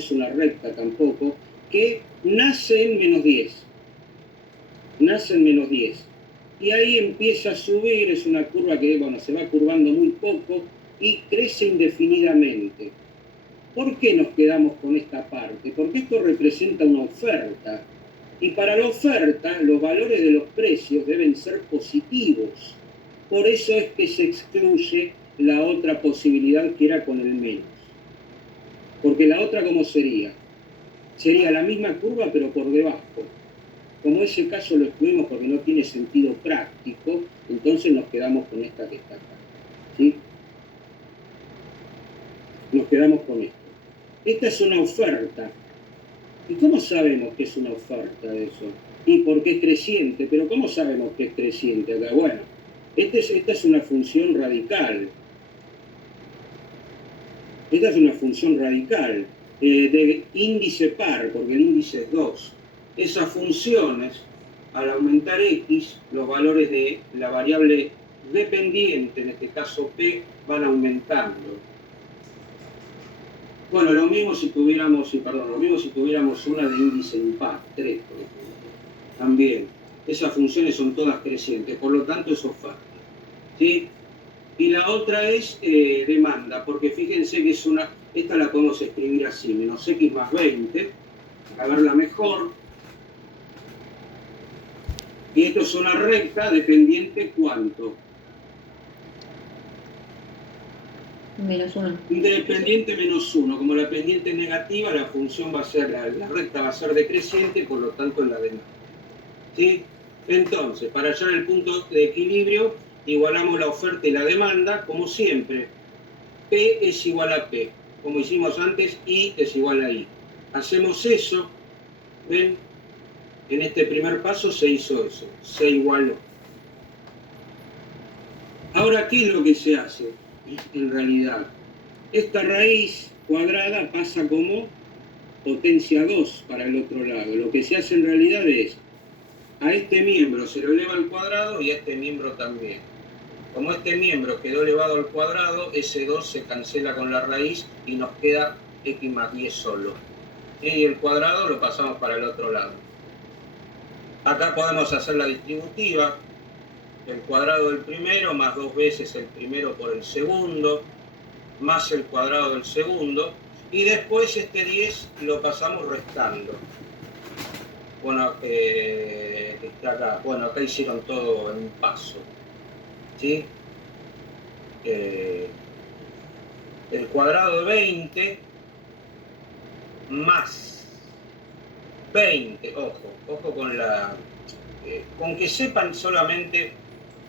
es una recta tampoco, que nace en -10. Nace en -10. Y ahí empieza a subir, es una curva que, bueno, se va curvando muy poco y crece indefinidamente. ¿Por qué nos quedamos con esta parte? Porque esto representa una oferta. Y para la oferta, los valores de los precios deben ser positivos. Por eso es que se excluye la otra posibilidad que era con el menos. Porque la otra, ¿cómo sería? Sería la misma curva, pero por debajo. Como ese caso lo excluimos porque no tiene sentido práctico, entonces nos quedamos con esta que está acá. ¿Sí? Nos quedamos con esto. Esta es una oferta. ¿Y cómo sabemos que es una oferta eso? Y porque es creciente, pero ¿cómo sabemos que es creciente acá? Bueno, esta es una función radical. Esta es una función radical de índice par, porque el índice es 2. Esas funciones, al aumentar x, los valores de la variable dependiente, en este caso p, van aumentando. Bueno, lo mismo si tuviéramos una de índice impar, 3, por ejemplo. También, esas funciones son todas crecientes, por lo tanto es oferta. ¿Sí? Y la otra es demanda, porque fíjense que es esta la podemos escribir así, menos x más 20, a verla mejor. Y esto es una recta dependiente, ¿cuánto? -1. Independiente -1. Como la pendiente es negativa, la función va a ser, la recta va a ser decreciente, por lo tanto es la demanda. ¿Sí? Entonces, para hallar el punto de equilibrio, igualamos la oferta y la demanda, como siempre. P es igual a P. Como hicimos antes, I es igual a I. Hacemos eso, ¿ven? En este primer paso se hizo eso, se igualó. Ahora, ¿qué es lo que se hace en realidad? Esta raíz cuadrada pasa como potencia 2 para el otro lado. Lo que se hace en realidad es, a este miembro se lo eleva al cuadrado y a este miembro también. Como este miembro quedó elevado al cuadrado, ese 2 se cancela con la raíz y nos queda x más 10 solo. Y el cuadrado lo pasamos para el otro lado. Acá podemos hacer la distributiva. El cuadrado del primero más 2 veces el primero por el segundo, más el cuadrado del segundo. Y después este 10 lo pasamos restando. Bueno, está acá. Bueno, acá hicieron todo en un paso. ¿Sí? El cuadrado de 20 más 20, ojo con la... con que sepan solamente,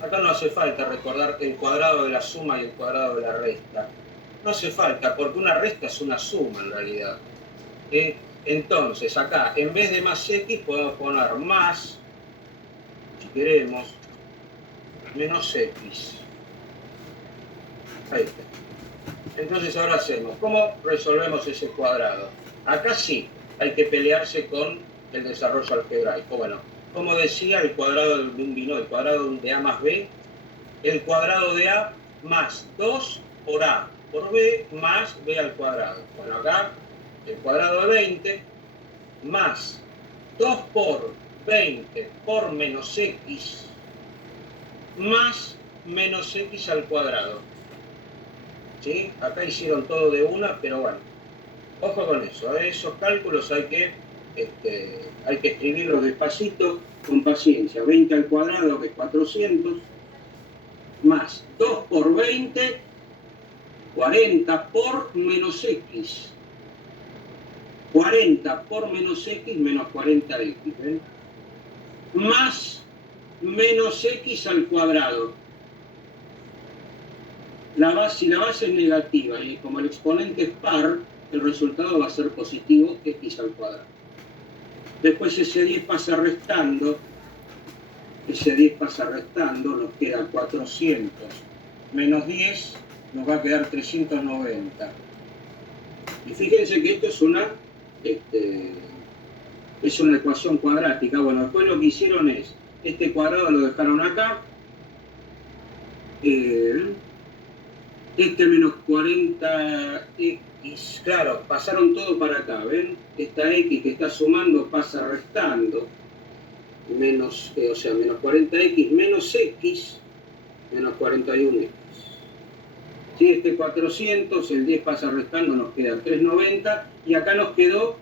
acá no hace falta recordar el cuadrado de la suma y el cuadrado de la resta. No hace falta, porque una resta es una suma en realidad. Entonces, acá, en vez de más x, podemos poner más, si queremos, menos x. Ahí está. Entonces ahora hacemos, ¿cómo resolvemos ese cuadrado? Acá sí, hay que pelearse con el desarrollo algebraico. Bueno, como decía, el cuadrado de un binomio, el cuadrado de a más b, el cuadrado de a más 2 por a por b más b al cuadrado. Bueno, acá el cuadrado de 20 más 2 por 20 por menos x más menos x al cuadrado. ¿Sí? Acá hicieron todo de una, pero bueno, ojo con eso, esos cálculos hay que escribirlos despacito, con paciencia. 20 al cuadrado, que es 400, más 2 por 20, 40 por menos x. 40 por menos x menos 40x, ¿ven? Más menos x al cuadrado. Si la base es negativa y como el exponente es par, el resultado va a ser positivo, x al cuadrado. Después ese 10 pasa restando, nos queda 400 menos 10, nos va a quedar 390. Y fíjense que esto es una ecuación cuadrática. Bueno, después lo que hicieron es, este cuadrado lo dejaron acá, Este menos 40x, claro, pasaron todo para acá, ¿ven? Esta x que está sumando pasa restando, menos, o sea, menos 40x menos x, menos 41x. Si este 400, el 10 pasa restando, nos queda 390, y acá nos quedó,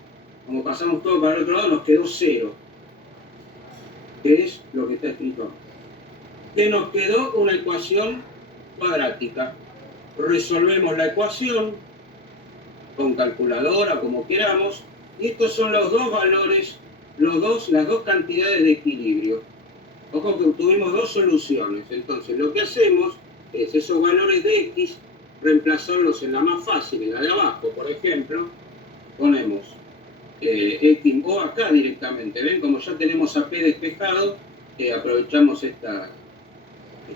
como pasamos todo para el otro lado, nos quedó 0, que es lo que está escrito acá. Que nos quedó una ecuación cuadrática. Resolvemos la ecuación con calculadora, como queramos, y estos son los dos valores, las dos cantidades de equilibrio. Ojo que tuvimos dos soluciones, entonces lo que hacemos es esos valores de x reemplazarlos en la más fácil, en la de abajo, por ejemplo, ponemos x, o acá directamente, ¿ven? Como ya tenemos a p despejado, aprovechamos esta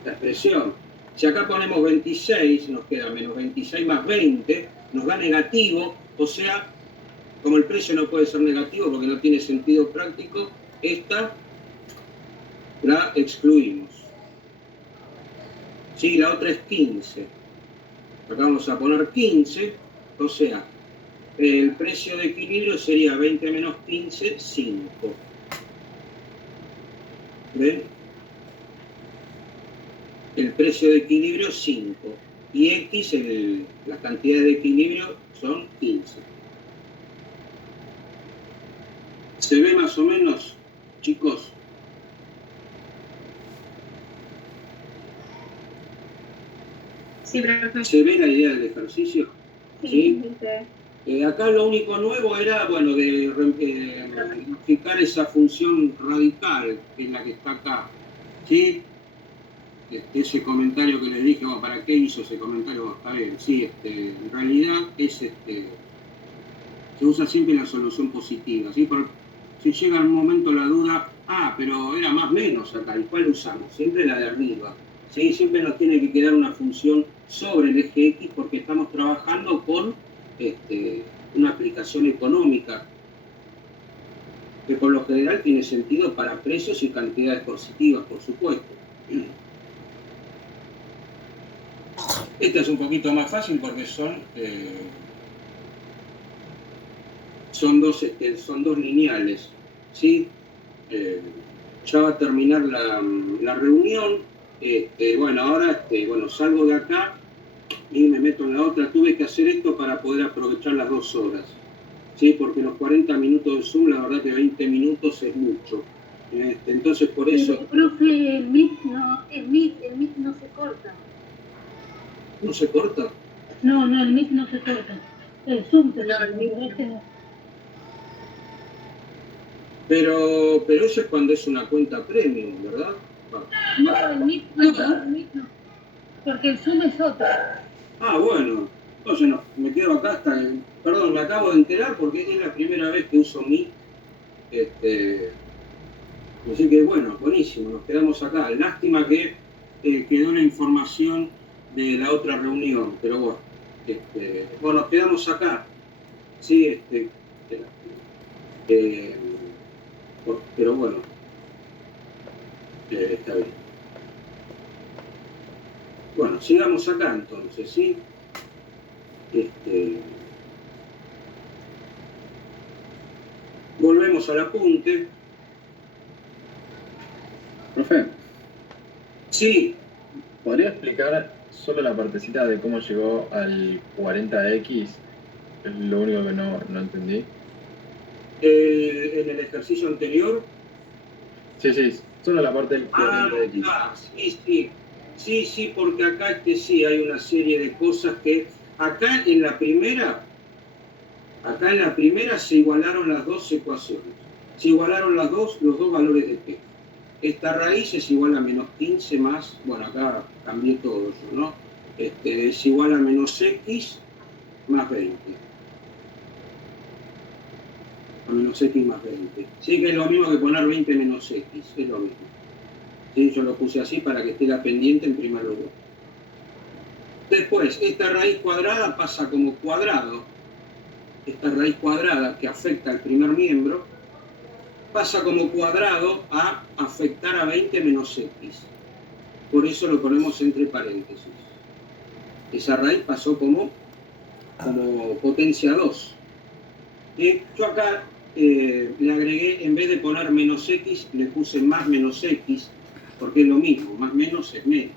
expresión. Si acá ponemos 26, nos queda menos 26 más 20, nos da negativo, o sea, como el precio no puede ser negativo porque no tiene sentido práctico, esta la excluimos. Sí, la otra es 15. Acá vamos a poner 15, o sea, el precio de equilibrio sería 20 menos 15, 5. ¿Ven? El precio de equilibrio 5 y x, la cantidad de equilibrio son 15. ¿Se ve más o menos, chicos? Sí, perfecto. ¿Se ve la idea del ejercicio? Sí. Acá lo único nuevo era, bueno, de modificar esa función radical, que es la que está acá. ¿Sí? Ese comentario que les dije, bueno, ¿para qué hizo ese comentario? Está bien, sí, en realidad es se usa siempre la solución positiva, ¿sí? Si llega en un momento la duda, pero era más menos acá, ¿y cuál usamos? Siempre la de arriba, ¿sí? Siempre nos tiene que quedar una función sobre el eje X porque estamos trabajando con una aplicación económica que por lo general tiene sentido para precios y cantidades positivas, por supuesto. Esta es un poquito más fácil porque son dos lineales, ¿sí? Ya va a terminar la reunión. Bueno, ahora salgo de acá y me meto en la otra. Tuve que hacer esto para poder aprovechar las 2 horas, ¿sí? Porque los 40 minutos de Zoom, la verdad que 20 minutos es mucho. Entonces, por eso... Profe, el Meet no se corta. ¿No se corta? No, el Meet no se corta. El Zoom se corta. Pero eso es cuando es una cuenta premium, ¿verdad? No, el Meet no. Porque el Zoom es otro. Bueno. Entonces me quedo acá hasta... Perdón, me acabo de enterar porque es la primera vez que uso Meet. Así que bueno, buenísimo, nos quedamos acá. Lástima que quedó la información de la otra reunión, pero bueno. Bueno, nos quedamos acá. Sí, pero bueno, está bien. Bueno, sigamos acá entonces, ¿sí? Volvemos al apunte. Profe, Sí, ¿podría explicar solo la partecita de cómo llegó al 40x? Es lo único que no entendí. en el ejercicio anterior. Sí, solo la parte del 40x. Sí, porque acá sí hay una serie de cosas que... Acá en la primera se igualaron las dos ecuaciones. Se igualaron los dos valores de p. Esta raíz es igual a menos 15 más... Bueno, acá cambié todo yo, ¿no? Es igual a menos x más 20. A menos x más 20. Sí, que es lo mismo que poner 20 menos x. Es lo mismo. Sí, yo lo puse así para que esté la pendiente en primer lugar. Después, esta raíz cuadrada pasa como cuadrado. Esta raíz cuadrada que afecta al primer miembro pasa como cuadrado a afectar a 20 menos x. Por eso lo ponemos entre paréntesis. Esa raíz pasó como potencia 2. Yo acá le agregué, en vez de poner menos x, le puse más menos x, porque es lo mismo, más menos es menos.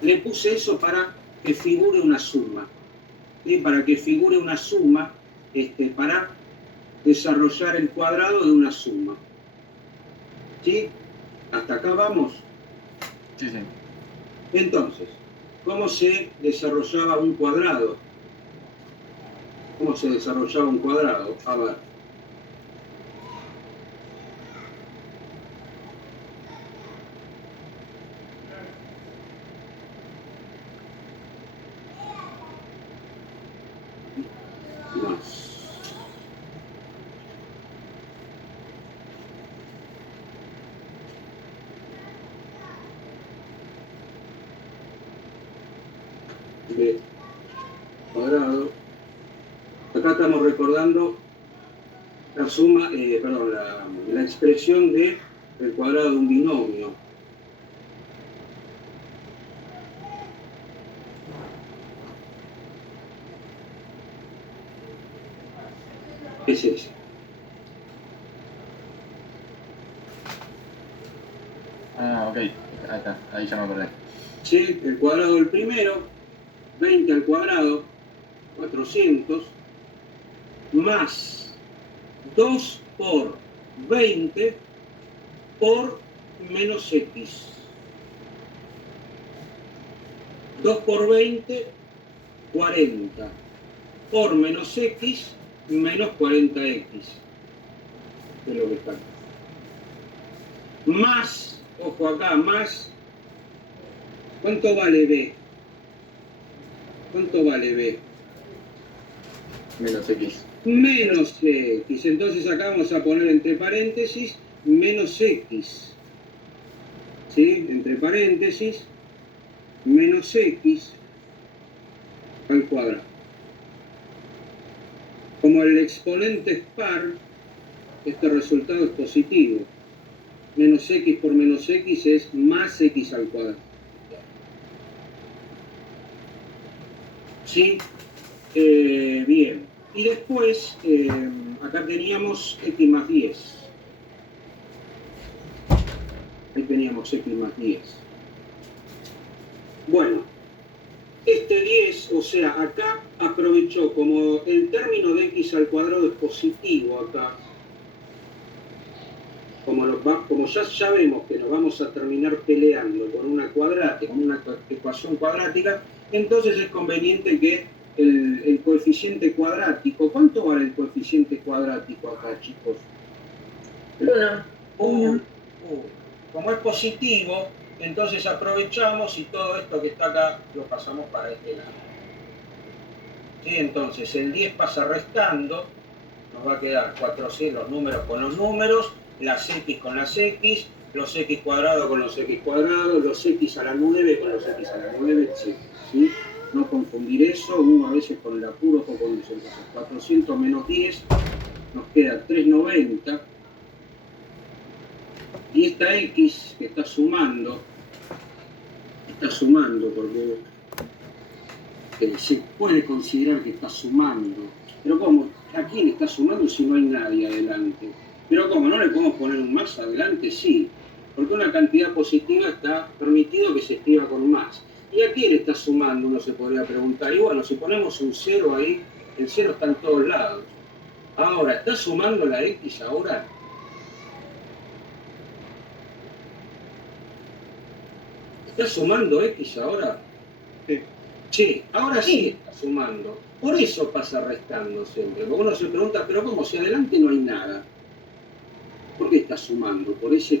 Le puse eso para que figure una suma. Para que figure una suma, para desarrollar el cuadrado de una suma. ¿Sí? ¿Hasta acá vamos? Sí, sí. Entonces, ¿cómo se desarrollaba un cuadrado? ¿Cómo se desarrollaba un cuadrado? A ver. Más. B cuadrado. Acá estamos recordando la suma, la expresión del cuadrado de un binomio. Es ese. Ah, ok. Ahí está. Ahí ya me acordé. ¿Sí? El cuadrado del primero, 20 al cuadrado, 400, más 2 por 20 por menos x. 2 por 20, 40. Por menos x, menos 40x. Es lo que está. Más, ojo acá, más. ¿Cuánto vale b? ¿Cuánto vale b? Menos x. Menos x. Entonces acá vamos a poner entre paréntesis menos x. ¿Sí? Entre paréntesis menos x al cuadrado. Como el exponente es par, este resultado es positivo. Menos x por menos x es más x al cuadrado. ¿Sí? Bien. Y después, acá teníamos x más 10. Ahí teníamos x más 10. Bueno, este 10, o sea, acá aprovechó como el término de x al cuadrado es positivo acá. Como ya vemos que nos vamos a terminar peleando con una ecuación cuadrática, entonces es conveniente que el coeficiente cuadrático, ¿cuánto vale el coeficiente cuadrático acá, chicos? 1. Como es positivo, entonces aprovechamos y todo esto que está acá lo pasamos para este lado. ¿Sí? Entonces el 10 pasa restando, nos va a quedar 400, los números con los números, las x con las x, los x cuadrados con los x cuadrados, los x a la 9 con los x a la 9, etc. ¿Sí? No confundir eso, uno a veces con el apuro o con eso. Entonces 400 menos 10 nos queda 390. Y esta x que está sumando porque se puede considerar que está sumando. Pero ¿cómo? ¿A quién está sumando si no hay nadie adelante? Pero ¿cómo? ¿No le podemos poner un más adelante? Sí, porque una cantidad positiva está permitido que se escriba con más. ¿Y a quién está sumando? Uno se podría preguntar. Y bueno, si ponemos un 0 ahí, el 0 está en todos lados. Ahora, ¿está sumando la x ahora? ¿Está sumando x ahora? Sí, ahora sí está sumando. Por eso pasa restando siempre. Porque uno se pregunta, pero ¿cómo? Si adelante no hay nada. ¿Por qué está sumando? Por eso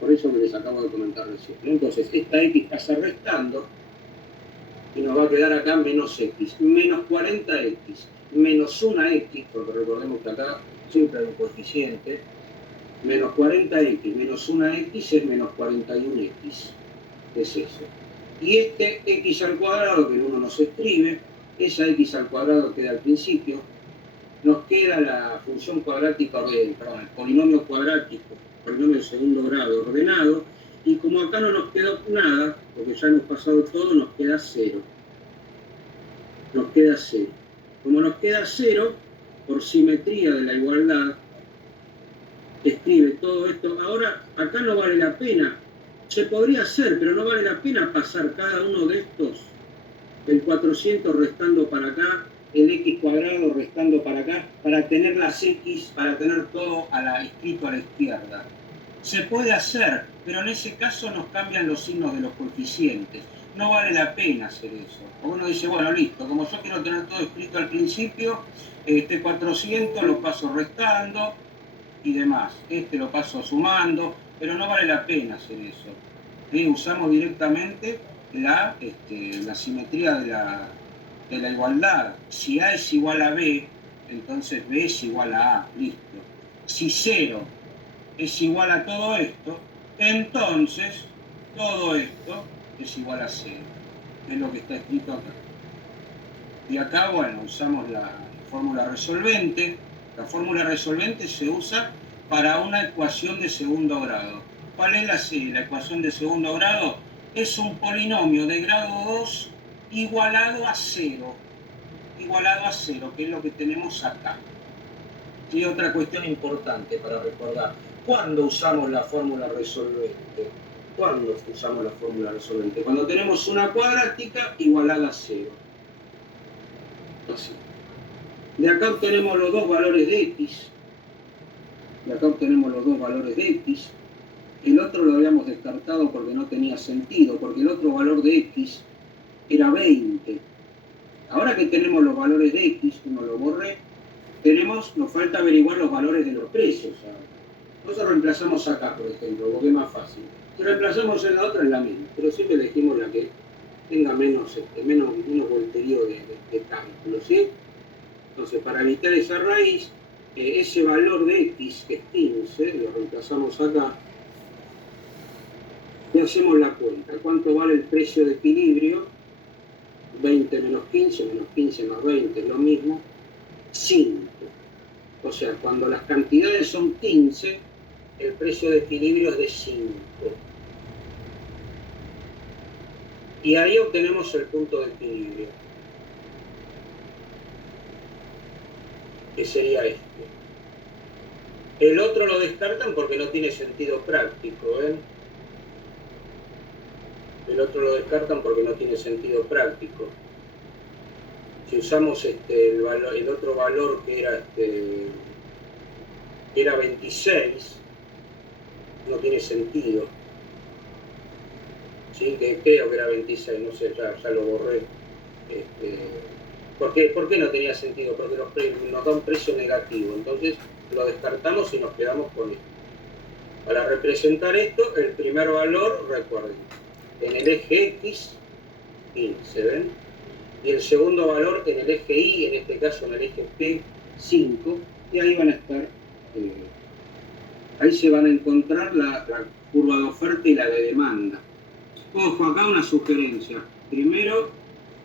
que les acabo de comentar recién. Entonces, esta x pasa restando y nos va a quedar acá menos x. Menos 40x. Menos 1x, porque recordemos que acá siempre hay un coeficiente. Menos 40x menos 1x es menos 41x. Es eso. Y este x al cuadrado, que uno no se escribe, esa x al cuadrado queda al principio, nos queda la función cuadrática, el polinomio cuadrático, polinomio de segundo grado ordenado, Y como acá no nos quedó nada, porque ya hemos pasado todo, nos queda 0. Nos queda 0. Como nos queda 0, por simetría de la igualdad, escribe todo esto. Ahora, acá no vale la pena. Se podría hacer, pero no vale la pena pasar cada uno de estos, el 400 restando para acá, el x cuadrado restando para acá, para tener las x, para tener todo escrito a la izquierda. Se puede hacer, pero en ese caso nos cambian los signos de los coeficientes. No vale la pena hacer eso. Uno dice, bueno, listo, como yo quiero tener todo escrito al principio, este 400 lo paso restando y demás. Este lo paso sumando, pero no vale la pena hacer eso. Usamos directamente la simetría de la igualdad. Si A es igual a B, entonces B es igual a A, listo. Si 0 es igual a todo esto, entonces todo esto es igual a 0. Es lo que está escrito acá. Y acá, bueno, usamos la fórmula resolvente. La fórmula resolvente se usa para una ecuación de segundo grado. ¿Cuál es la ecuación de segundo grado? Es un polinomio de grado 2 igualado a 0. Igualado a 0, que es lo que tenemos acá. Y otra cuestión importante para recordar. ¿Cuándo usamos la fórmula resolvente? ¿Cuándo usamos la fórmula resolvente? Cuando tenemos una cuadrática igualada a 0. Así. De acá obtenemos los dos valores de x. De acá obtenemos los dos valores de x. El otro lo habíamos descartado porque no tenía sentido, porque el otro valor de x era 20. Ahora que tenemos los valores de x, como lo borré, nos falta averiguar los valores de los precios. Nosotros reemplazamos acá, por ejemplo, porque es más fácil. Si reemplazamos en la otra es la misma, pero siempre elegimos la que tenga menos volterío de cálculo, ¿sí? Entonces, para evitar esa raíz, ese valor de x, que es 15, lo reemplazamos acá, y hacemos la cuenta. ¿Cuánto vale el precio de equilibrio? 20 menos 15 más 20 es lo mismo, 5. O sea, cuando las cantidades son 15, el precio de equilibrio es de 5. Y ahí obtenemos el punto de equilibrio, que sería este. El otro lo descartan porque no tiene sentido práctico, ¿eh? El otro lo descartan porque no tiene sentido práctico. Si usamos el otro valor que era 26, no tiene sentido. ¿Sí? Que creo que era 26, no sé, ya lo borré. ¿Por qué no tenía sentido? Porque nos da un precio negativo, entonces lo descartamos y nos quedamos con esto. Para representar esto, el primer valor, recuerden, en el eje X, 15, ¿ven? Y el segundo valor en el eje Y, en este caso en el eje P, 5, y ahí van a estar, ahí se van a encontrar la curva de oferta y la de demanda. Ojo, acá una sugerencia. Primero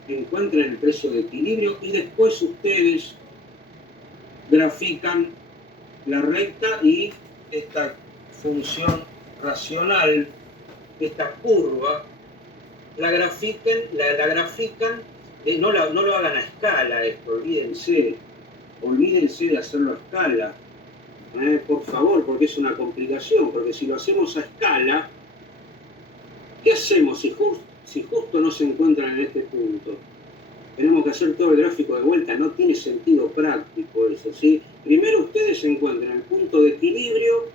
encuentren el precio de equilibrio y después ustedes grafican la recta y esta función racional, esta curva, la grafican, no lo hagan a escala esto, olvídense de hacerlo a escala, por favor, porque es una complicación, porque si lo hacemos a escala, ¿qué hacemos si justo no se encuentran en este punto? Tenemos que hacer todo el gráfico de vuelta, no tiene sentido práctico eso, ¿sí? Primero ustedes encuentran el punto de equilibrio,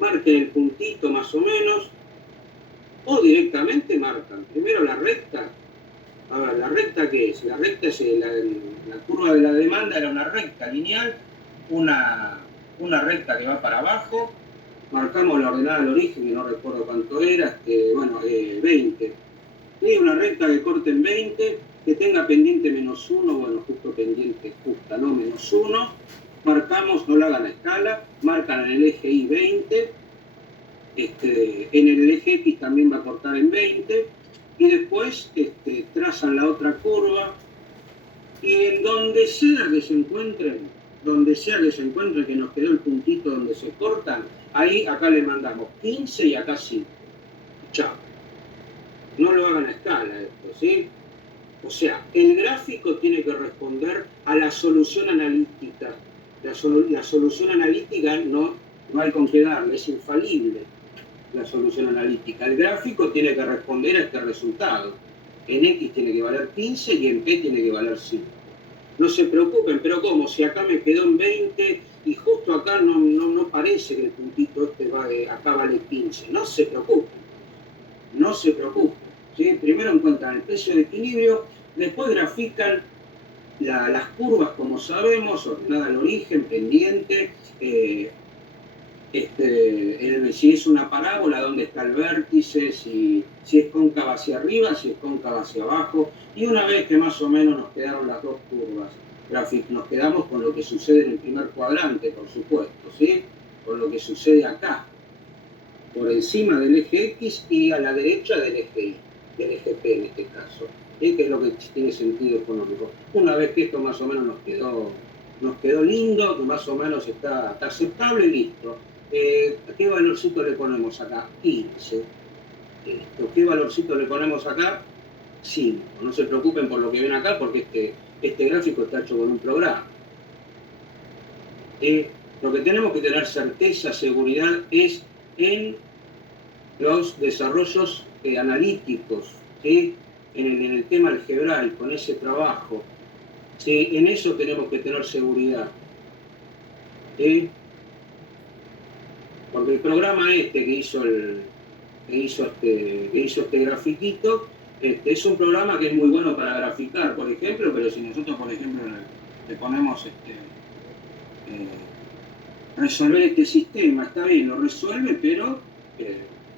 marquen el puntito más o menos, o directamente marcan primero la recta. A ver, ¿la recta qué es? La recta es la curva de la demanda, era una recta lineal, una recta que va para abajo. Marcamos la ordenada del origen, que no recuerdo cuánto era, 20. Y una recta que corte en 20, que tenga pendiente menos 1, bueno, justo pendiente justa, ¿no? Menos 1. Marcamos, no la hagan a escala, marcan en el eje Y 20, en el eje X también va a cortar en 20, y después trazan la otra curva, y en donde sea que se encuentren, que nos quedó el puntito donde se cortan, ahí acá le mandamos 15 y acá 5. Chao. No lo hagan a escala esto, ¿sí? O sea, el gráfico tiene que responder a la solución analítica. La solución analítica no hay con qué darle, es infalible la solución analítica. El gráfico tiene que responder a este resultado. En X tiene que valer 15 y en P tiene que valer 5. No se preocupen, pero ¿cómo? Si acá me quedó en 20 y justo acá no parece que el puntito este acá vale 15. No se preocupen. No se preocupen. ¿Sí? Primero encuentran el precio de equilibrio, después grafican las curvas, como sabemos, ordenada al origen, pendiente, si es una parábola, dónde está el vértice, si es cóncava hacia arriba, si es cóncava hacia abajo, y una vez que más o menos nos quedaron las dos curvas, nos quedamos con lo que sucede en el primer cuadrante, por supuesto, ¿sí? Con lo que sucede acá, por encima del eje X y a la derecha del eje Y, del eje P en este caso, ¿sí? Que es lo que tiene sentido económico. Una vez que esto más o menos nos quedó lindo, que más o menos está aceptable, listo. ¿Qué valorcito le ponemos acá? 15. ¿Qué valorcito le ponemos acá? 5. No se preocupen por lo que ven acá, porque este gráfico está hecho con un programa. Lo que tenemos que tener certeza, seguridad, es en los desarrollos analíticos, ¿sí? En el tema algebral, con ese trabajo. ¿Sí? En eso tenemos que tener seguridad. ¿Sí? Porque el programa que hizo este grafiquito, es un programa que es muy bueno para graficar, por ejemplo, pero si nosotros, por ejemplo, le ponemos resolver este sistema, está bien, lo resuelve, pero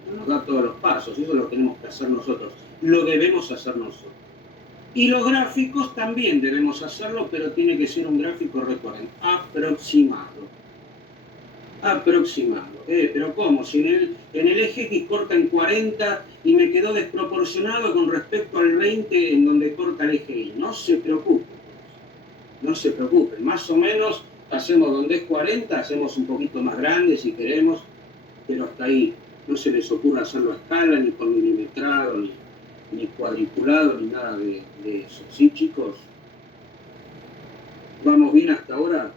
no nos da todos los pasos, eso lo tenemos que hacer nosotros, lo debemos hacer nosotros. Y los gráficos también debemos hacerlo, pero tiene que ser un gráfico, recuerden, aproximado. Pero ¿cómo? Si en el eje X corta en 40 y me quedó desproporcionado con respecto al 20 en donde corta el eje Y. No se preocupen. No se preocupen. Más o menos hacemos donde es 40, hacemos un poquito más grande si queremos, pero hasta ahí. No se les ocurra hacerlo a escala, ni con milimetrado, ni cuadriculado, ni nada de eso. ¿Sí, chicos? ¿Vamos bien hasta ahora?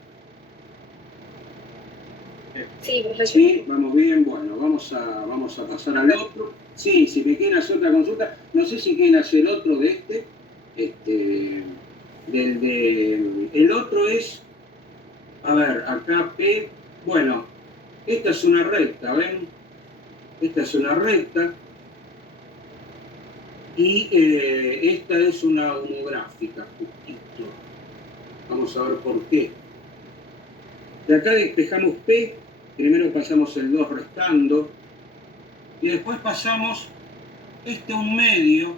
Sí, perfecto. Sí, vamos bien. Bueno, vamos a pasar al otro. Sí, si me quieren hacer otra consulta, no sé si quieren hacer otro de el otro es, a ver, acá P, bueno, esta es una recta, ¿ven? Esta es una recta y esta es una homográfica, justito. Vamos a ver por qué. De acá despejamos P, primero pasamos el 2 restando, y después pasamos un medio,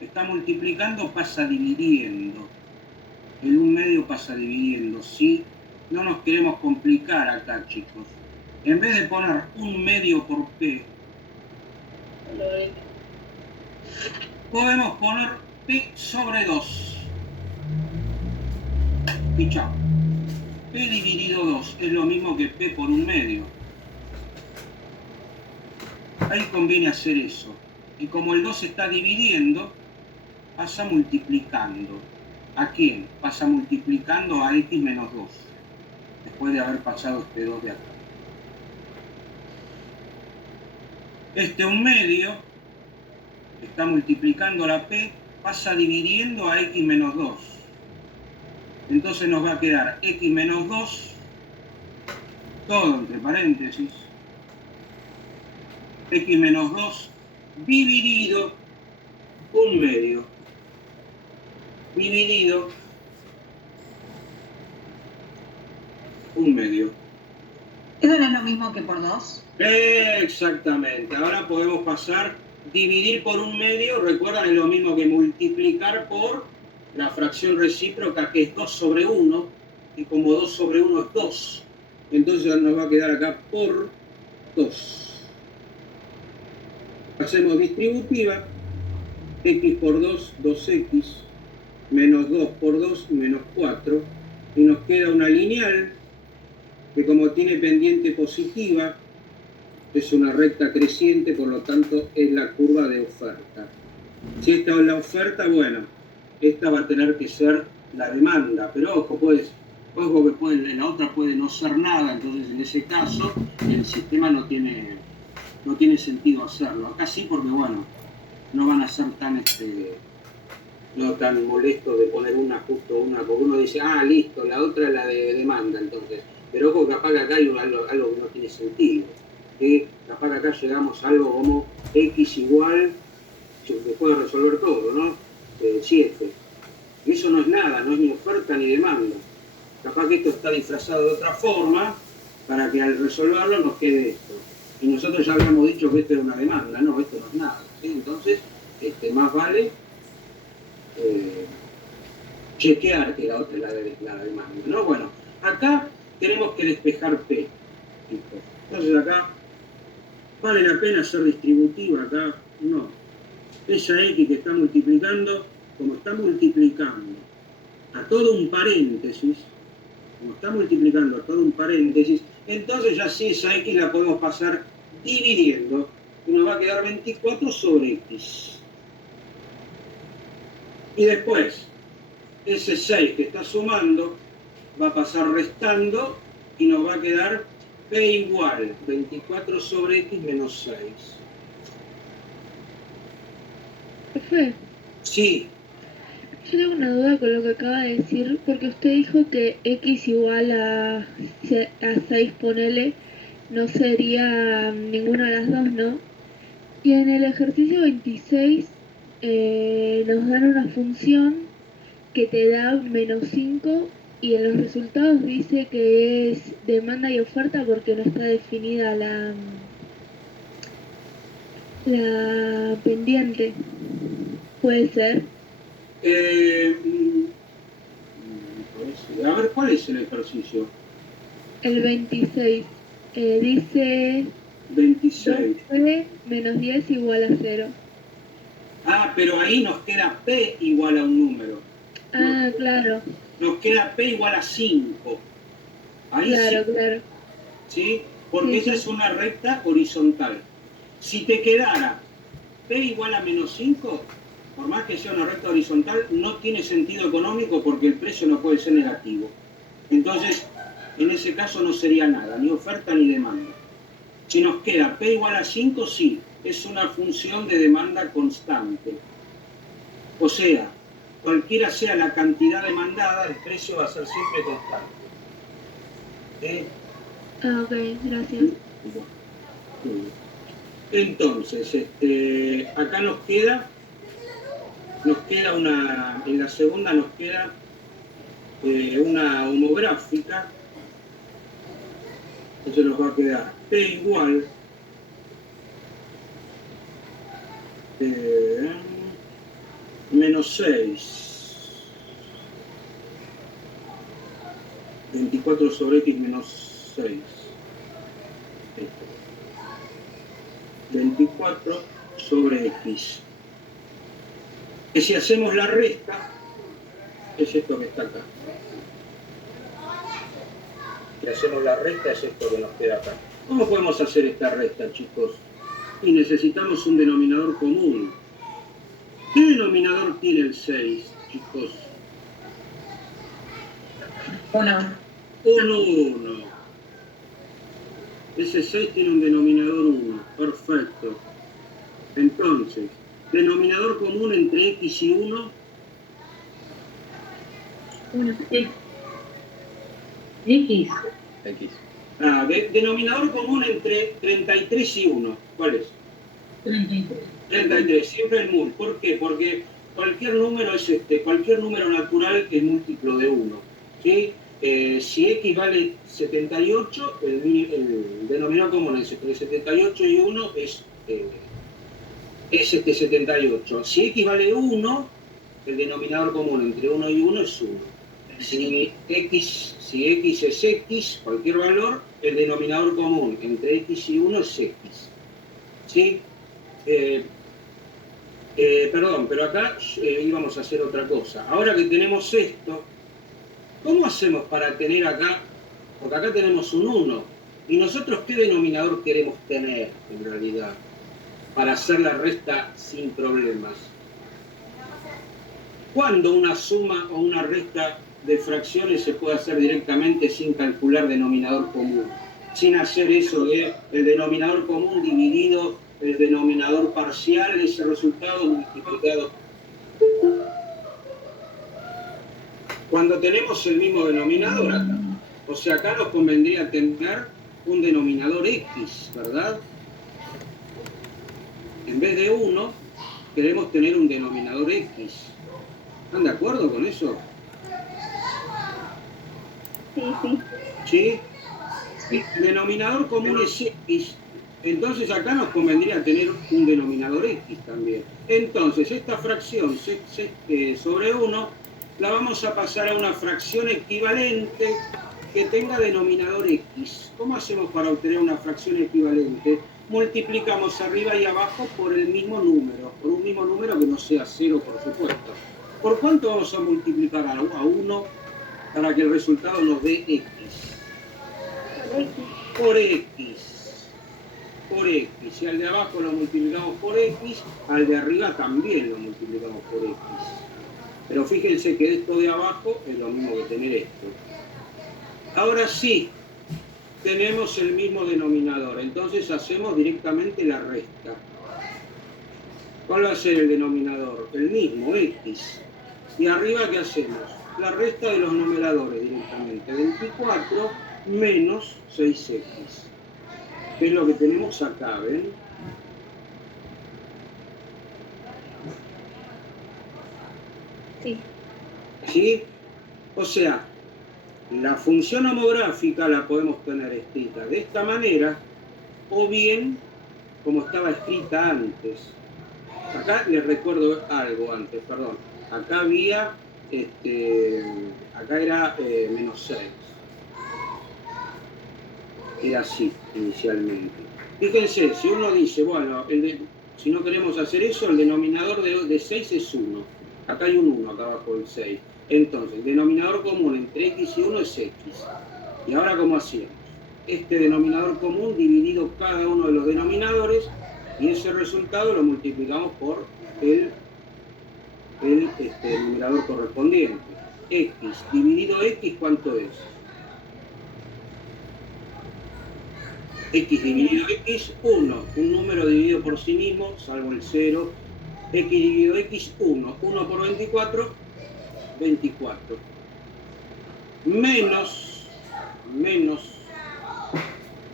está multiplicando, pasa dividiendo. El 1/2 pasa dividiendo, ¿sí? No nos queremos complicar acá, chicos. En vez de poner 1/2 por P, podemos poner P sobre 2. Y chao. P dividido 2 es lo mismo que P por 1/2. Ahí conviene hacer eso. Y como el 2 está dividiendo, pasa multiplicando. ¿A quién? Pasa multiplicando a X menos 2. Después de haber pasado este 2 de acá. 1/2 está multiplicando la P, pasa dividiendo a X menos 2. Entonces nos va a quedar X menos 2, todo entre paréntesis, X menos 2 dividido 1/2, dividido 1/2. ¿Eso no es lo mismo que por 2? Exactamente. Ahora podemos pasar, dividir por 1/2, recuerdan, es lo mismo que multiplicar por la fracción recíproca, que es 2 sobre 1, y como 2 sobre 1 es 2, entonces nos va a quedar acá por 2. Hacemos distributiva, x por 2, 2x, menos 2 por 2, menos 4, y nos queda una lineal que como tiene pendiente positiva, es una recta creciente, por lo tanto es la curva de oferta. Si esta es la oferta, bueno, esta va a tener que ser la demanda, pero ojo que la otra puede no ser nada, entonces en ese caso el sistema no tiene sentido hacerlo. Acá sí, porque bueno, no van a ser no tan molestos de poner justo una, porque uno dice, listo, la otra es la de demanda, entonces. Pero ojo, capaz que acá hay algo que no tiene sentido. Capaz que acá llegamos a algo como X igual, se puede resolver todo, ¿no? 7. Y eso no es nada, no es ni oferta ni demanda. Capaz que esto está disfrazado de otra forma para que al resolverlo nos quede esto. Y nosotros ya habíamos dicho que esto era una demanda, no, esto no es nada. ¿Sí? Entonces, más vale chequear que la otra es la demanda, ¿no? Bueno, acá tenemos que despejar P. Entonces acá, ¿vale la pena ser distributiva? Acá no. Esa X que está multiplicando, como está multiplicando a todo un paréntesis, entonces ya sí esa X la podemos pasar dividiendo y nos va a quedar 24 sobre X. Y después, ese 6 que está sumando va a pasar restando y nos va a quedar P igual 24 sobre X menos 6. Profe, Sí, yo tengo una duda con lo que acaba de decir, porque usted dijo que x igual a 6, ponele, no sería ninguna de las dos, ¿no? Y en el ejercicio 26 nos dan una función que te da menos 5 y en los resultados dice que es demanda y oferta porque no está definida la pendiente. ¿Puede ser? A ver, ¿cuál es el ejercicio? El 26 dice 26. 12 menos 10 igual a 0. Pero ahí nos queda P igual a un número. Claro. Nos queda P igual a 5. Ahí Claro, sí. claro. ¿Sí? Porque Sí, esa es una recta horizontal. Si te quedara P igual a menos 5, por más que sea una recta horizontal, no tiene sentido económico porque el precio no puede ser negativo. Entonces, en ese caso no sería nada, ni oferta ni demanda. Si nos queda P igual a 5, sí, es una función de demanda constante. O sea, cualquiera sea la cantidad demandada, el precio va a ser siempre constante. Ok, gracias. Entonces, acá nos queda una, en la segunda nos queda una homográfica, entonces nos va a quedar P igual menos 6, 24 sobre X menos 6, 24 sobre X. Que si hacemos la resta, es esto que está acá. Si hacemos la resta, es esto que nos queda acá. ¿Cómo podemos hacer esta resta, chicos? Y necesitamos un denominador común. ¿Qué denominador tiene el 6, chicos? 1. 1. Ese 6 tiene un denominador 1. Perfecto. Entonces, denominador común entre X y 1. 1. X. X. Denominador común entre 33 y 1. ¿Cuál es? 33. 33, siempre el mul. ¿Por qué? Porque cualquier número es cualquier número natural es múltiplo de 1. ¿Sí? Si X vale 78, el denominador común entre 78 y 1 es 78. Si X vale 1, el denominador común entre 1 y 1 es 1. Si X es X, cualquier valor, el denominador común entre X y 1 es X. ¿Sí? Perdón, pero acá íbamos a hacer otra cosa. Ahora que tenemos esto, ¿cómo hacemos para tener acá? Porque acá tenemos un 1. ¿Y nosotros qué denominador queremos tener en realidad para hacer la resta sin problemas? ¿Cuándo una suma o una resta de fracciones se puede hacer directamente sin calcular denominador común? Sin hacer eso de el denominador común dividido el denominador parcial, ese resultado multiplicado. Cuando tenemos el mismo denominador acá. O sea, acá nos convendría tener un denominador X, ¿verdad? En vez de 1, queremos tener un denominador X. ¿Están de acuerdo con eso? Sí. ¿Sí? El denominador común es X. Entonces acá nos convendría tener un denominador X también. Entonces esta fracción sobre 1 la vamos a pasar a una fracción equivalente que tenga denominador X. ¿Cómo hacemos para obtener una fracción equivalente? Multiplicamos arriba y abajo por el mismo número, por un mismo número que no sea 0, por supuesto. ¿Por cuánto vamos a multiplicar a 1 para que el resultado nos dé X? Por X. Por X. Si al de abajo lo multiplicamos por X, al de arriba también lo multiplicamos por X. Pero fíjense que esto de abajo es lo mismo que tener esto. Ahora sí, tenemos el mismo denominador, entonces hacemos directamente la resta. ¿Cuál va a ser el denominador? El mismo, X. Y arriba, ¿qué hacemos? La resta de los numeradores directamente. 24 menos 6X. ¿Qué es lo que tenemos acá, ven? Sí. ¿Sí? O sea, la función homográfica la podemos tener escrita de esta manera o bien como estaba escrita antes. Acá les recuerdo algo antes, perdón. Acá había, acá era menos 6. Era así inicialmente. Fíjense, si uno dice, bueno, si no queremos hacer eso, el denominador de 6 es 1. Acá hay un 1 acá abajo del 6. Entonces, el denominador común entre X y 1 es X. ¿Y ahora cómo hacíamos? Este denominador común dividido cada uno de los denominadores y ese resultado lo multiplicamos por el numerador correspondiente. X dividido X, ¿cuánto es? X dividido X, 1. Un número dividido por sí mismo, salvo el 0. X dividido X, 1. 1 por 24, 24. Menos,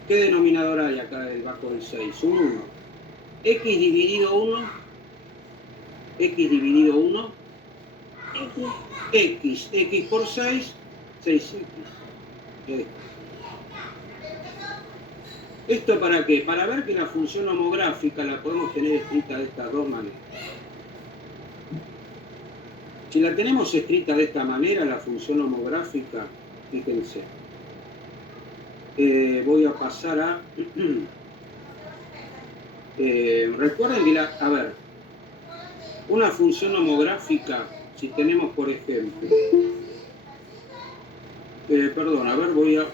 ¿qué denominador hay acá debajo del 6? Un 1. X dividido 1, X dividido 1, X por 6, 6X. ¿Esto para qué? Para ver que la función homográfica la podemos tener escrita de estas dos maneras. Si la tenemos escrita de esta manera, la función homográfica, fíjense. Voy a pasar a... recuerden que a ver, una función homográfica, si tenemos por ejemplo... perdón, a ver, voy a...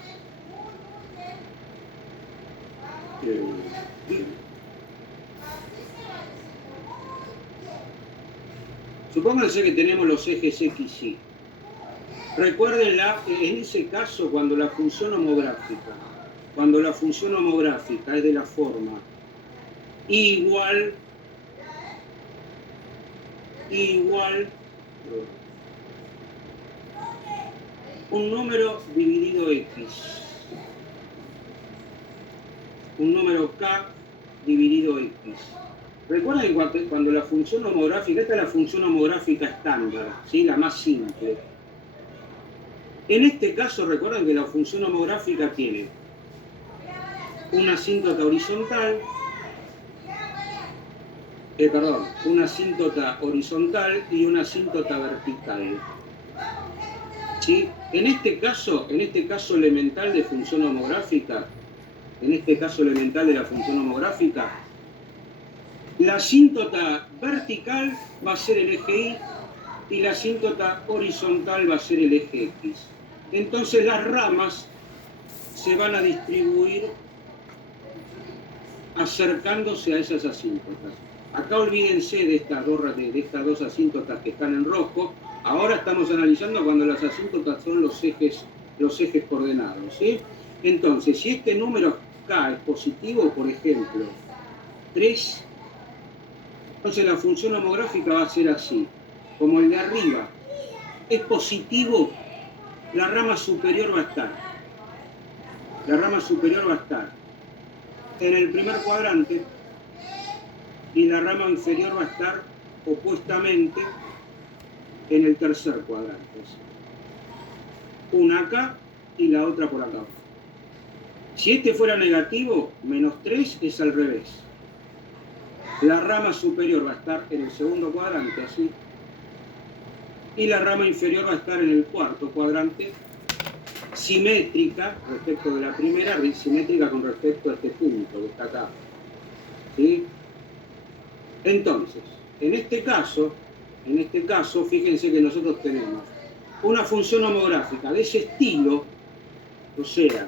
Supónganse que tenemos los ejes X, Y. Recuerden en ese caso cuando la función homográfica es de la forma igual un número dividido X. Un número K dividido X. Recuerden que cuando la función homográfica, esta es la función homográfica estándar, ¿sí? La más simple. En este caso, recuerden que la función homográfica tiene una asíntota horizontal, una asíntota horizontal y una asíntota vertical. ¿Sí? En este caso elemental de función homográfica, en este caso elemental de la función homográfica, la asíntota vertical va a ser el eje Y y la asíntota horizontal va a ser el eje X. Entonces las ramas se van a distribuir acercándose a esas asíntotas. Acá olvídense de estas dos asíntotas que están en rojo. Ahora estamos analizando cuando las asíntotas son los ejes coordenados, ¿sí? Entonces, si este número K es positivo, por ejemplo, 3, entonces la función homográfica va a ser así, como el de arriba es positivo, la rama superior va a estar en el primer cuadrante y la rama inferior va a estar opuestamente en el tercer cuadrante. Una acá y la otra por acá. Si este fuera negativo, -3 es al revés. La rama superior va a estar en el segundo cuadrante, así. Y la rama inferior va a estar en el cuarto cuadrante, simétrica respecto de la primera, simétrica con respecto a este punto que está acá. ¿Sí? Entonces, en este caso, fíjense que nosotros tenemos una función homográfica de ese estilo, o sea,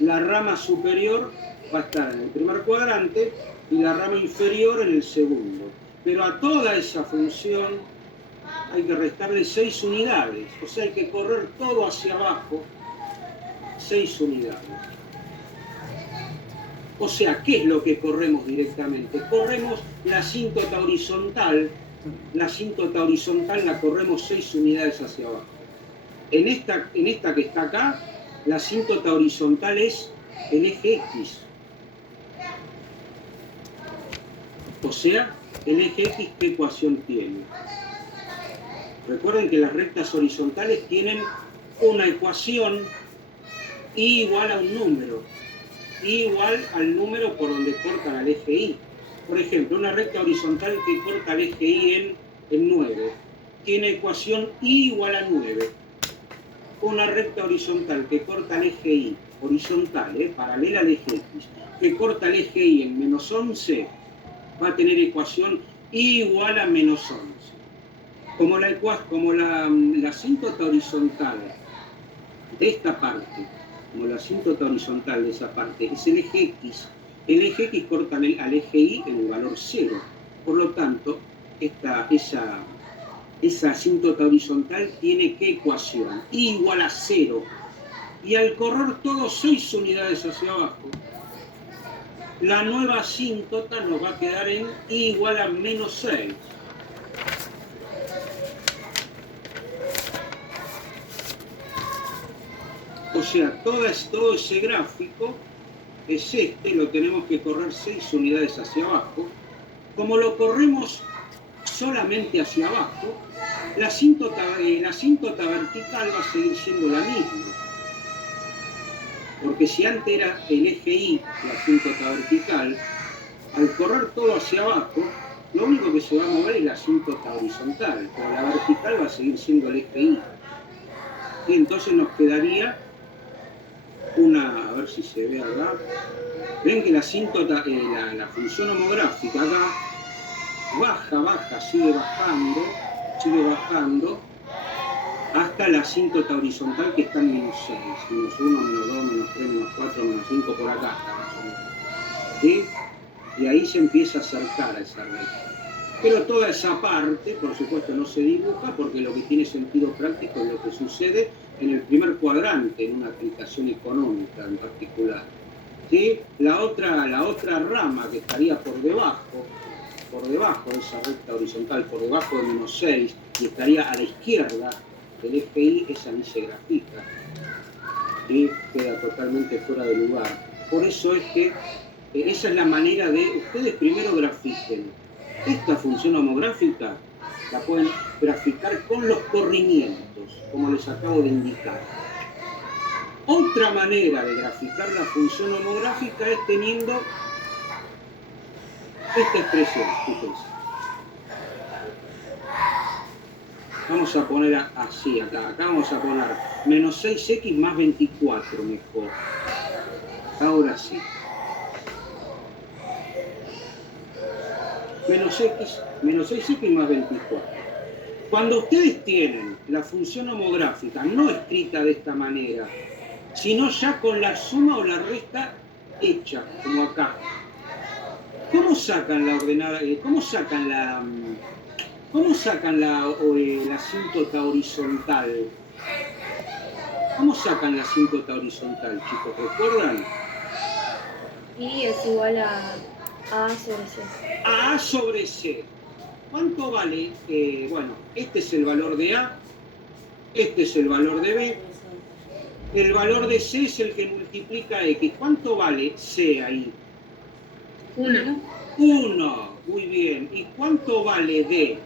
la rama superior va a estar en el primer cuadrante y la rama inferior en el segundo. Pero a toda esa función hay que restarle 6 unidades, o sea, hay que correr todo hacia abajo 6 unidades. O sea, ¿qué es lo que corremos directamente? Corremos la asíntota horizontal la corremos 6 unidades hacia abajo. En esta que está acá, la asíntota horizontal es el eje X. O sea, el eje X, ¿qué ecuación tiene? Recuerden que las rectas horizontales tienen una ecuación y igual a un número, y igual al número por donde cortan al eje Y. Por ejemplo, una recta horizontal que corta el eje Y en 9 tiene ecuación y igual a 9. Una recta horizontal que corta el eje Y, horizontal, paralela al eje X, que corta el eje Y en -11, va a tener ecuación y igual a -11. Como la asíntota horizontal de esta parte, es el eje X corta al eje Y en el valor 0. Por lo tanto, esa asíntota horizontal tiene ¿qué ecuación? Y igual a 0. Y al correr todos 6 unidades hacia abajo, la nueva asíntota nos va a quedar en y igual a -6. O sea, todo ese gráfico es lo tenemos que correr 6 unidades hacia abajo. Como lo corremos solamente hacia abajo, la asíntota vertical va a seguir siendo la misma. Porque si antes era el eje Y, la asíntota vertical, al correr todo hacia abajo, lo único que se va a mover es la asíntota horizontal, pero la vertical va a seguir siendo el eje Y. Y entonces nos quedaría a ver si se ve acá. Ven que la asíntota, la función homográfica acá, baja, sigue bajando, hasta la asíntota horizontal que está en -6, -1, -2, -3, -4, -5, por acá está más o menos. ¿Sí? Y ahí se empieza a acercar a esa recta. Pero toda esa parte, por supuesto, no se dibuja porque lo que tiene sentido práctico es lo que sucede en el primer cuadrante, en una aplicación económica en particular. ¿Sí? La otra rama que estaría por debajo de esa recta horizontal, por debajo de -6, y estaría a la izquierda del eje Y, esa ni se grafica. ¿Sí? Queda totalmente fuera de lugar. Por eso es que esa es la manera de, ustedes primero grafiquen esta función homográfica, la pueden graficar con los corrimientos, como les acabo de indicar. Otra manera de graficar la función homográfica es teniendo esta expresión, fíjense. Vamos a poner así acá vamos a poner -6x más 24 mejor. Ahora sí. -6x más 24. Cuando ustedes tienen la función homográfica no escrita de esta manera, sino ya con la suma o la resta hecha, como acá. ¿Cómo sacan la ordenada? ¿Cómo sacan la asíntota horizontal? ¿Cómo sacan la asíntota horizontal, chicos? ¿Recuerdan? Y es igual a A sobre C. A sobre C. ¿Cuánto vale? Bueno, este es el valor de A, este es el valor de B, el valor de C es el que multiplica X. ¿Cuánto vale C ahí? 1. 1. Muy bien. ¿Y cuánto vale D?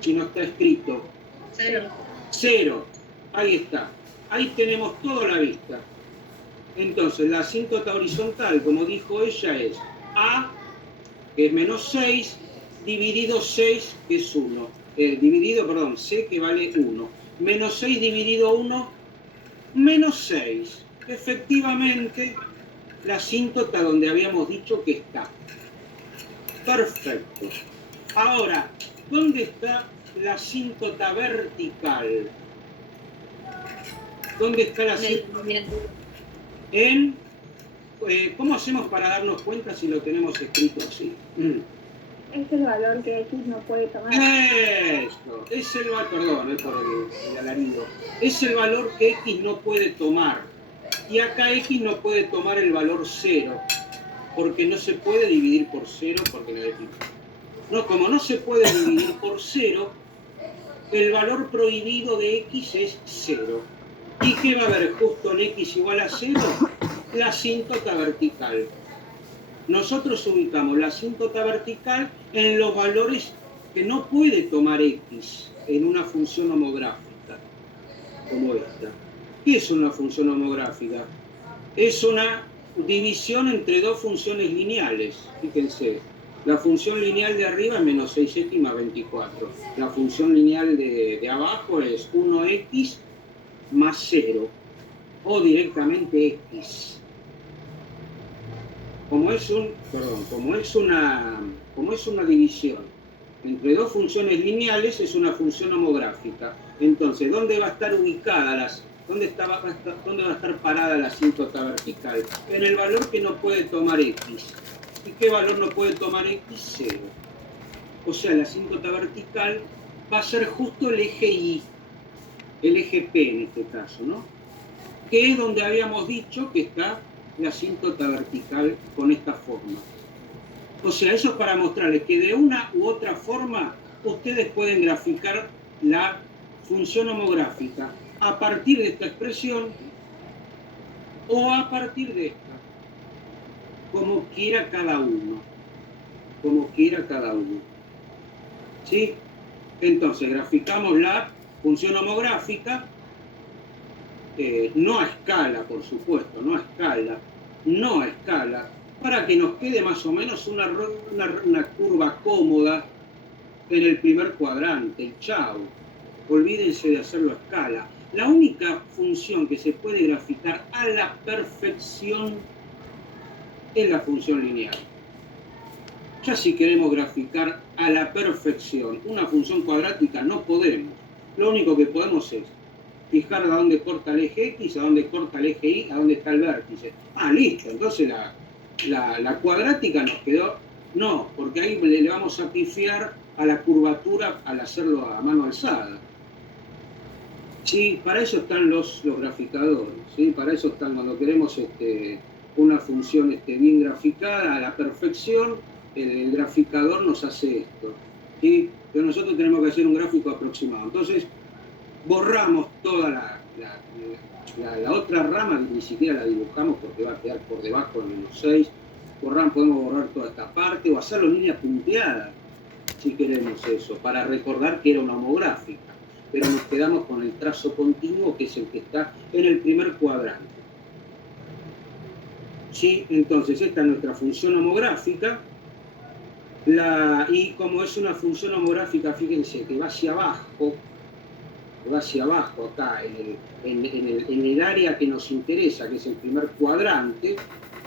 Si no está escrito. 0. 0. Ahí está. Ahí tenemos todo a la vista. Entonces, la asíntota horizontal, como dijo ella, es A, que es menos 6, dividido 6, que es 1. C, que vale 1. Menos 6 dividido 1, menos 6. Efectivamente, la asíntota donde habíamos dicho que está. Perfecto. Ahora, ¿dónde está la asíntota vertical? ¿Dónde está la asíntota? ¿Cómo hacemos para darnos cuenta si lo tenemos escrito así? Es el valor que X no puede tomar. Esto, es el valor, perdón, es por el alarido. Es el valor que X no puede tomar. Y acá X no puede tomar el valor 0, porque no se puede dividir por 0, porque no, como no se puede dividir por 0, el valor prohibido de X es 0. ¿Y qué va a haber justo en X igual a 0? La asíntota vertical. Nosotros ubicamos la asíntota vertical en los valores que no puede tomar X en una función homográfica, como esta. ¿Qué es una función homográfica? Es una división entre dos funciones lineales. Fíjense, la función lineal de arriba es menos 6x más 24. La función lineal de abajo es 1x más 0, o directamente X. Como es una división entre dos funciones lineales, es una función homográfica. Entonces, ¿dónde va a estar ubicada dónde va a estar parada la asíntota vertical? En el valor que no puede tomar X. ¿Y qué valor no puede tomar X? 0. O sea, la asíntota vertical va a ser justo el eje Y, el eje P en este caso, ¿no? Que es donde habíamos dicho que está la asíntota vertical con esta forma. O sea, eso es para mostrarles que de una u otra forma ustedes pueden graficar la función homográfica a partir de esta expresión o a partir de esta, como quiera cada uno. Como quiera cada uno. ¿Sí? Entonces, graficamos la función homográfica, no a escala, por supuesto, no a escala, para que nos quede más o menos una curva cómoda en el primer cuadrante, y chao. Olvídense de hacerlo a escala. La única función que se puede graficar a la perfección es la función lineal. Ya si queremos graficar a la perfección una función cuadrática, no podemos. Lo único que podemos es fijar a dónde corta el eje X, a dónde corta el eje Y, a dónde está el vértice. Ah, listo, entonces la cuadrática nos quedó. No, porque ahí le vamos a pifiar a la curvatura al hacerlo a mano alzada. Sí, para eso están los graficadores, ¿sí? Para eso están cuando queremos una función bien graficada a la perfección, el graficador nos hace esto, ¿sí? Pero nosotros tenemos que hacer un gráfico aproximado. Entonces, borramos toda la otra rama, que ni siquiera la dibujamos porque va a quedar por debajo de menos 6. Podemos borrar toda esta parte o hacerlo en línea punteada, si queremos eso, para recordar que era una homográfica. Pero nos quedamos con el trazo continuo, que es el que está en el primer cuadrante. ¿Sí? Entonces, esta es nuestra función homográfica. Y como es una función homográfica, fíjense que va hacia abajo acá, en el área que nos interesa, que es el primer cuadrante.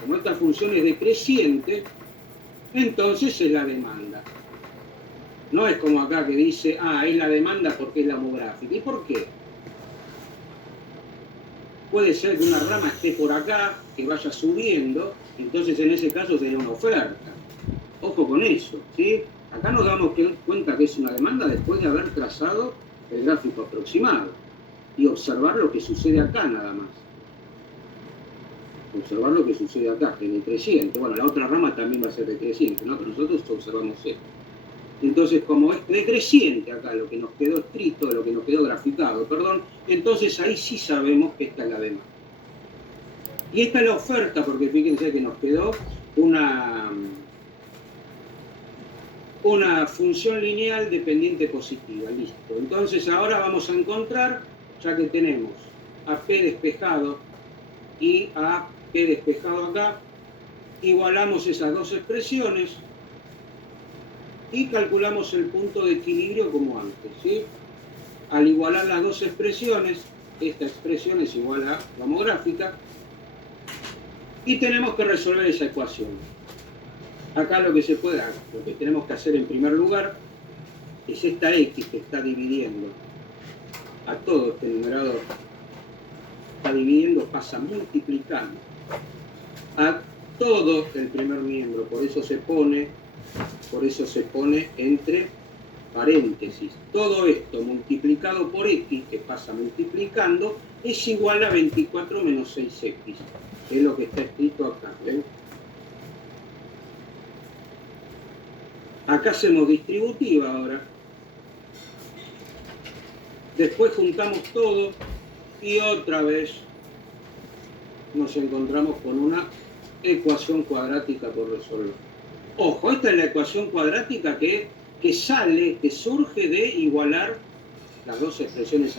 Como esta función es decreciente, entonces es la demanda. No es como acá que dice, es la demanda porque es la homográfica. ¿Y por qué? Puede ser que una rama esté por acá, que vaya subiendo, entonces en ese caso sería una oferta. Ojo con eso, ¿sí? Acá nos damos cuenta que es una demanda después de haber trazado el gráfico aproximado y observar lo que sucede acá nada más. Observar lo que sucede acá, que es decreciente. Bueno, la otra rama también va a ser decreciente, ¿no? Pero nosotros observamos esto. Entonces, como es decreciente acá lo que nos quedó escrito, lo que nos quedó graficado, perdón, entonces ahí sí sabemos que esta es la demanda. Y esta es la oferta, porque fíjense que nos quedó una función lineal dependiente positiva, listo. Entonces ahora vamos a encontrar, ya que tenemos a P despejado y a P despejado acá, igualamos esas dos expresiones y calculamos el punto de equilibrio como antes, ¿sí? Al igualar las dos expresiones, esta expresión es igual a la homográfica y tenemos que resolver esa ecuación. Acá lo que tenemos que hacer en primer lugar es esta X que está dividiendo a todo este numerador, está dividiendo, pasa multiplicando a todo el primer miembro, por eso se pone entre paréntesis. Todo esto multiplicado por X, que pasa multiplicando, es igual a 24 menos 6X, que es lo que está escrito acá, ¿ven? Acá hacemos distributiva ahora. Después juntamos todo y otra vez nos encontramos con una ecuación cuadrática por resolver. Ojo, esta es la ecuación cuadrática que surge de igualar las dos expresiones